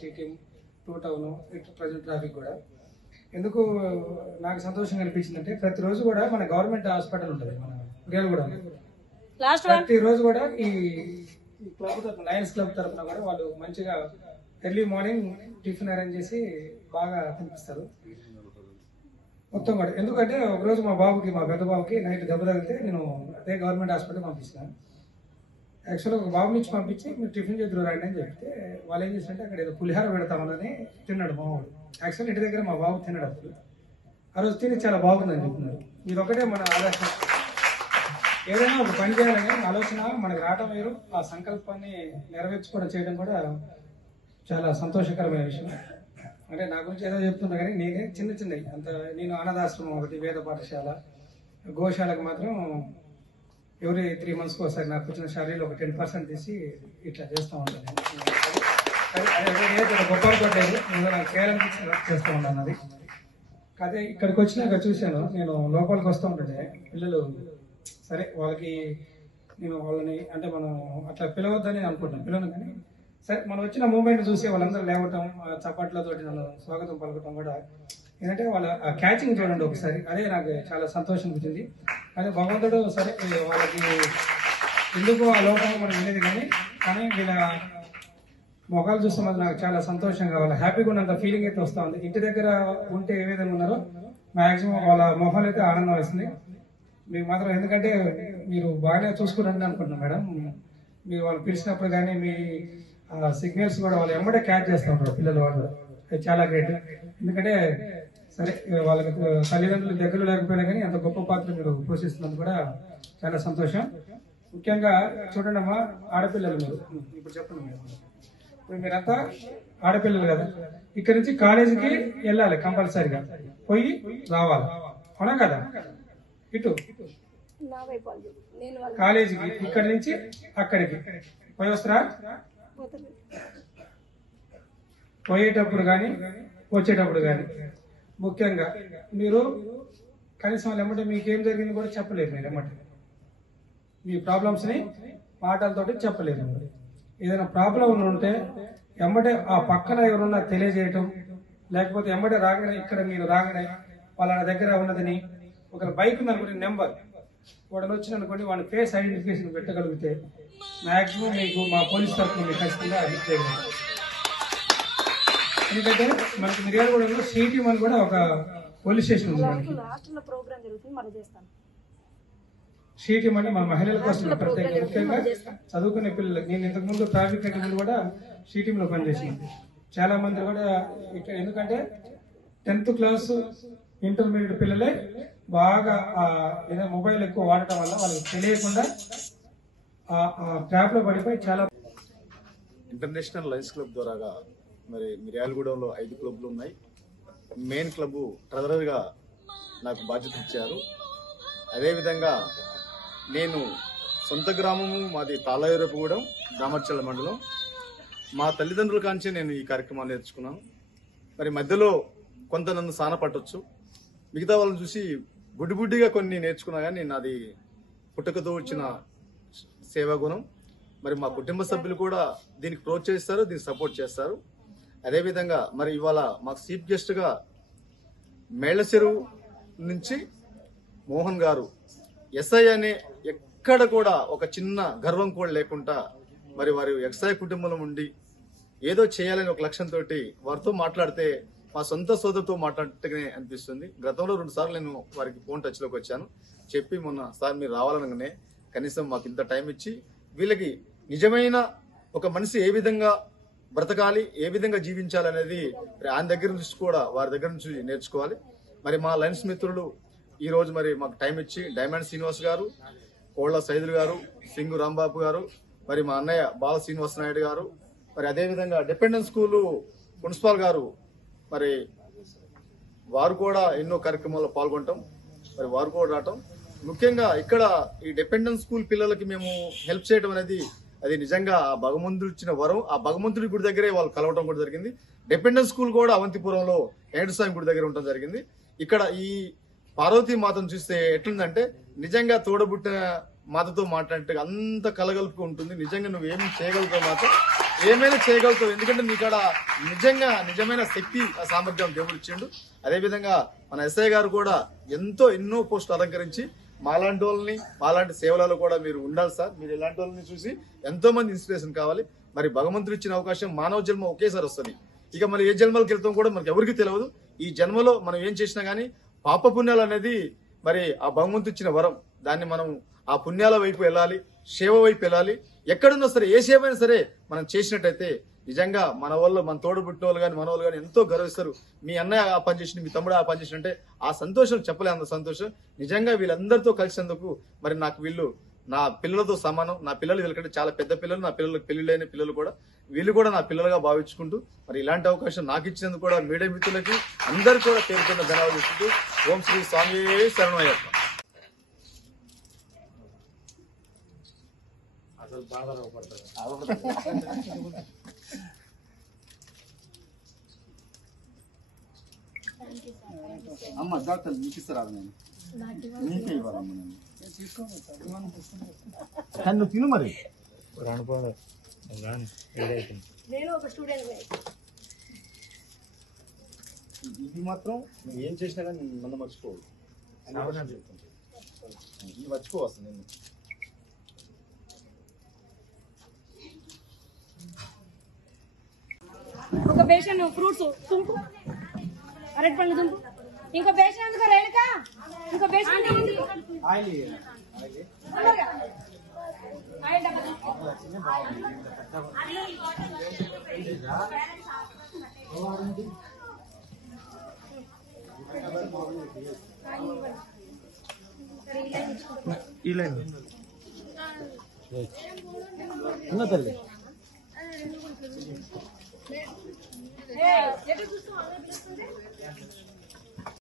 City 2 town ఇటు present traffic కూడా ఎందుకు నాకు సంతోషంగా అనిపించిందంటే ప్రతిరోజు కూడా మన గవర్నమెంట్ హాస్పిటల్ ఉంటుంది మన మిర్యాలగూడ ప్రతిరోజు కూడా ఈ క్లబ్ తరఫున లయన్స్ క్లబ్ తరఫున కూడా వాళ్ళు మంచిగా ఎర్లీ మార్నింగ్ టిఫిన్ అరేంజ్ చేసి బాగా తినిపిస్తారు మొత్తం కూడా. ఎందుకంటే ఒకరోజు మా పెద్ద బాబుకి నైట్ దెబ్బ తగిలితే నేను అదే గవర్నమెంట్ హాస్పిటల్ పంపిస్తాను. యాక్చువల్గా ఒక బాబు నుంచి పంపించి మీరు టిఫిన్ చేద్దరు రండి అని చెప్తే వాళ్ళు ఏం చేస్తారంటే అక్కడ ఏదో పులిహార పెడతామని తిన్నాడు మా వాడు. యాక్చువల్ ఇంటి దగ్గర మా బాబు తిన్నాడు అప్పుడు. ఆ రోజు తిని చాలా బాగుందని చెప్తున్నారు. ఇది ఒకటే మన ఆలోచన, ఏదైనా ఒక పని చేయాలని ఆలోచన మనకు రావడం వేరు, ఆ సంకల్పాన్ని నెరవేర్చుకోవడం చేయడం కూడా చాలా సంతోషకరమైన విషయం. అంటే నా గురించి ఏదో చెప్తున్నా కానీ నేనే చిన్నవి అంత నేను అనాథాశ్రమం ఒకటి, వేద పాఠశాల, గోశాలకు మాత్రం ఎవరి 3 monthsకి ఒకసారి నాకు వచ్చిన శాలరీలో ఒక 10% తీసి ఇట్లా చేస్తూ ఉంటాను. గొప్ప కొట్టలేదు, నాకు చేయాలనిపించిన చేస్తూ ఉంటాను. అది అదే ఇక్కడికి వచ్చినాక చూశాను, నేను లోపలికి వస్తూ ఉంటుండే పిల్లలు సరే వాళ్ళకి నేను వాళ్ళని అంటే మనం అట్లా పిలవద్దని అనుకుంటాను, పిలవను కానీ సరే మనం వచ్చిన మూమెంట్ చూసి వాళ్ళందరూ లేవటం చప్పట్లతో నన్ను స్వాగతం పలకటం కూడా ఏంటంటే వాళ్ళ క్యాచింగ్ చూడండి ఒకసారి, అదే నాకు చాలా సంతోషం అనిపించింది. అదే భగవంతుడు సరే వాళ్ళకి ఎందుకు ఆ లోపల మనం వినేది కానీ వీళ్ళ మొఖాలు చూస్తే మాత్రం నాకు చాలా సంతోషంగా వాళ్ళ హ్యాపీగా ఉన్నంత ఫీలింగ్ అయితే వస్తూ ఉంది. ఇంటి దగ్గర ఉంటే ఏ విధంగా ఉన్నారో మ్యాక్సిమం వాళ్ళ మొహాలు అయితే ఆనందం వేస్తుంది మీకు మాత్రం. ఎందుకంటే మీరు బాగానే చూసుకురండి అనుకుంటున్నాను మేడం. మీరు వాళ్ళు పిలిచినప్పుడు కానీ మీ సిగ్నల్స్ కూడా వాళ్ళు ఎమ్మడే క్యాచ్ చేస్తూ ఉంటారు పిల్లలు, వాళ్ళు చాలా గ్రేట్. ఎందుకంటే సరే వాళ్ళకి తల్లిదండ్రులు దగ్గర లేకపోయినా కానీ అంత గొప్ప పాత్ర మీరు పోషిస్తున్నందుకు కూడా చాలా సంతోషం. ముఖ్యంగా చూడండి అమ్మా, ఆడపిల్లలు మీరు ఇప్పుడు చెప్పండి మీరు, ఇప్పుడు మీరంతా ఆడపిల్లలు కదా, ఇక్కడ నుంచి కాలేజీకి వెళ్ళాలి కంపల్సరీగా, పోయి రావాలి అవునా కదా. ఇటు కాలేజీకి ఇక్కడి నుంచి అక్కడికి పోయి వస్తారా, పోయేటప్పుడు కానీ వచ్చేటప్పుడు కానీ ముఖ్యంగా మీరు కనీసం వాళ్ళు ఎమ్మటే మీకేం జరిగింది కూడా చెప్పలేరు. మీరు ఎమ్మటే మీ ప్రాబ్లమ్స్ని మాటలతోటి చెప్పలేరు. ఏదైనా ప్రాబ్లం ఉంటే ఎమ్మటే ఆ పక్కన ఎవరున్నా తెలియజేయటం, లేకపోతే ఎమ్మటే రాగానే ఇక్కడ మీరు రాగానే వాళ్ళ దగ్గర ఉన్నదని ఒక బైక్ ఉందనుకోండి నెంబర్ వాడు వచ్చిన అనుకోండి వాడి ఫేస్ ఐడెంటిఫికేషన్ పెట్టగలిగితే మాక్సిమం మీకు మా పోలీస్ తరఫున మీకు ఖచ్చితంగా హెల్ప్ చేయగలరు. ఎందుకంటే మనకి మిర్యాలగూడలో సిటీ అని కూడా ఒక పోలీస్ స్టేషన్ ఉంది. మనకి సిటీ అంటే మన మహిళల కోసం ప్రత్యేకంగా ముఖ్యంగా చదువుకునే పిల్లలకి. నేను ఇంతకుముందు ట్రాఫిక్ కంట్రోల్ కూడా సిటీలో పనిచేసింది. చాలా మంది కూడా ఇక్కడ ఎందుకంటే 10th క్లాస్ ఇంటర్మీడియట్ పిల్లలే బాగా ఏదో మొబైల్ ఎక్కువ వాడటం వల్ల వాళ్ళకి తెలియకుండా ట్రాప్ లో పడిపోయి చాలా. ఇంటర్నేషనల్ లయన్స్ క్లబ్ ద్వారా మరి మిర్యాలగూడలో 5 క్లబ్లు ఉన్నాయి. మెయిన్ క్లబ్ ట్రెజరర్గా నాకు బాధ్యత ఇచ్చారు. అదేవిధంగా నేను సొంత గ్రామము మాది తాళాయూరపుగూడెం, రామచర్ల మండలం. మా తల్లిదండ్రుల కాంచి నేను ఈ కార్యక్రమాన్ని నేర్చుకున్నాను. మరి మధ్యలో కొంత నన్ను సాన పట్టొచ్చు, మిగతా వాళ్ళని చూసి బుడ్డిగా కొన్ని నేర్చుకున్నా కానీ నాది పుట్టుకతో వచ్చిన సేవా గుణం. మరి మా కుటుంబ సభ్యులు కూడా దీనికి ప్రోత్సహిస్తారు, దీనికి సపోర్ట్ చేస్తారు. అదేవిధంగా మరి ఇవాళ మాకు చీఫ్ గెస్ట్గా మేళ్లచెరువు నుంచి మోహన్ గారు ఎస్ఐ అనే ఎక్కడ కూడా ఒక చిన్న గర్వం కూడా లేకుండా మరి వారి ఎస్ఐ కుటుంబంలో ఉండి ఏదో చేయాలని ఒక లక్ష్యంతో వారితో మాట్లాడితే మా సొంత సోదరుతో మాట్లాడితే అనిపిస్తుంది. గతంలో 2 సార్లు నేను వారికి ఫోన్ టచ్లోకి వచ్చాను, చెప్పి మొన్న సార్ మీరు రావాలనగానే కనీసం మాకు ఇంత టైం ఇచ్చి వీళ్ళకి నిజమైన ఒక మనిషి ఏ విధంగా బ్రతకాలి, ఏ విధంగా జీవించాలి అనేది ఆయన దగ్గర నుంచి కూడా వారి దగ్గర నుంచి నేర్చుకోవాలి. మరి మా లయన్స్ మిత్రులు ఈ రోజు మరి మాకు టైం ఇచ్చి డైమండ్ శ్రీనివాస్ గారు, కోళ్ల సైదులు గారు, సింగు రాంబాబు గారు, మరి మా అన్నయ్య బాల శ్రీనివాస నాయుడు గారు, మరి అదేవిధంగా డిపెండెన్స్ స్కూలు ప్రిన్సిపాల్ గారు, మరి వారు కూడా ఎన్నో కార్యక్రమాల్లో పాల్గొనటం, మరి వారు కూడా రావటం. ముఖ్యంగా ఇక్కడ ఈ డిపెండెన్స్ స్కూల్ పిల్లలకి మేము హెల్ప్ చేయడం అనేది అది నిజంగా ఆ భగవంతుడు ఇచ్చిన వరం. ఆ భగవంతుడి గుడి దగ్గరే వాళ్ళు కలవటం కూడా జరిగింది. డిపెండెన్స్ స్కూల్ కూడా అవంతిపురంలో వెంకటస్వామి గుడి దగ్గర ఉండటం జరిగింది. ఇక్కడ ఈ పార్వతీ మాతను చూస్తే ఎట్లుందంటే నిజంగా తోడబుట్టిన మాతతో మాట్లాడితే అంత కలగలుపు ఉంటుంది. నిజంగా నువ్వేమి చేయగలుగుతావు మాత, ఏమైనా చేయగలుగుతావు. ఎందుకంటే నీకాడ నిజమైన శక్తి ఆ సామర్థ్యం దేవుడు ఇచ్చిండు. అదేవిధంగా మన ఎస్ఐ గారు కూడా ఎన్నో పోస్టులు అలంకరించి మాలాంటి వాళ్ళని మాలాంటి సేవలలో కూడా మీరు ఉండాలి సార్. మీరు ఇలాంటి వాళ్ళని చూసి ఎంతో మంది ఇన్స్పిరేషన్ కావాలి. మరి భగవంతుడు ఇచ్చిన అవకాశం మానవ జన్మ ఒకేసారి వస్తుంది. ఇక మరి ఏ జన్మలకు వెళ్తాం కూడా మనకి ఎవరికి తెలియదు. ఈ జన్మలో మనం ఏం చేసినా గానీ పాప పుణ్యాలు అనేది మరి ఆ భగవంతుడు ఇచ్చిన వరం. దాన్ని మనం ఆ పుణ్యాల వైపు వెళ్ళాలి, సేవ వైపు వెళ్ళాలి. ఎక్కడున్నా సరే ఏ సేవ అయినా సరే మనం చేసినట్టయితే నిజంగా మన వాళ్ళు మన తోడు పుట్టిన వాళ్ళు కానీ మన వాళ్ళు కానీ ఎంతో గర్విస్తారు. మీ అన్నయ్య ఆ పని చేసిన, మీ తమ్ముడు ఆ పని చేసినంటే ఆ సంతోషం చెప్పలే. అంత సంతోషం నిజంగా వీళ్ళందరితో కలిసినందుకు. మరి నాకు వీళ్ళు నా పిల్లలతో సమానం. నా పిల్లలు వీళ్ళకంటే చాలా పెద్ద పిల్లలు. నా పిల్లలకు పెళ్లిళ్ళైన పిల్లలు కూడా వీళ్ళు కూడా నా పిల్లలుగా భావించుకుంటూ మరి ఇలాంటి అవకాశం నాకు ఇచ్చినందుకు కూడా మీడియా మిత్రులకి అందరు కూడా పేరుకున్న ధన్యవాదాలు ఇస్తూ ఓం శ్రీ స్వామి శరణమయ్యప్ప. అమ్మ డాక్టర్ మీకు ఇస్తారా? నేను నీకే ఇవ్వాలమ్మ. నేను నువ్వు తిను మరి. ఇది మాత్రం నువ్వు ఏం చేసినా కానీ నన్ను మర్చిపోవు. ఇది మర్చిపోవచ్చు నేను. ఒక బేషన్ ఫ్రూట్స్ తుంపు, అరటి పండు తుంపు. ఇంకో బేషన్ ఎందుకు రేణుక? ఇంకో బేషన్ తల్లి ఎటు చూస్తూ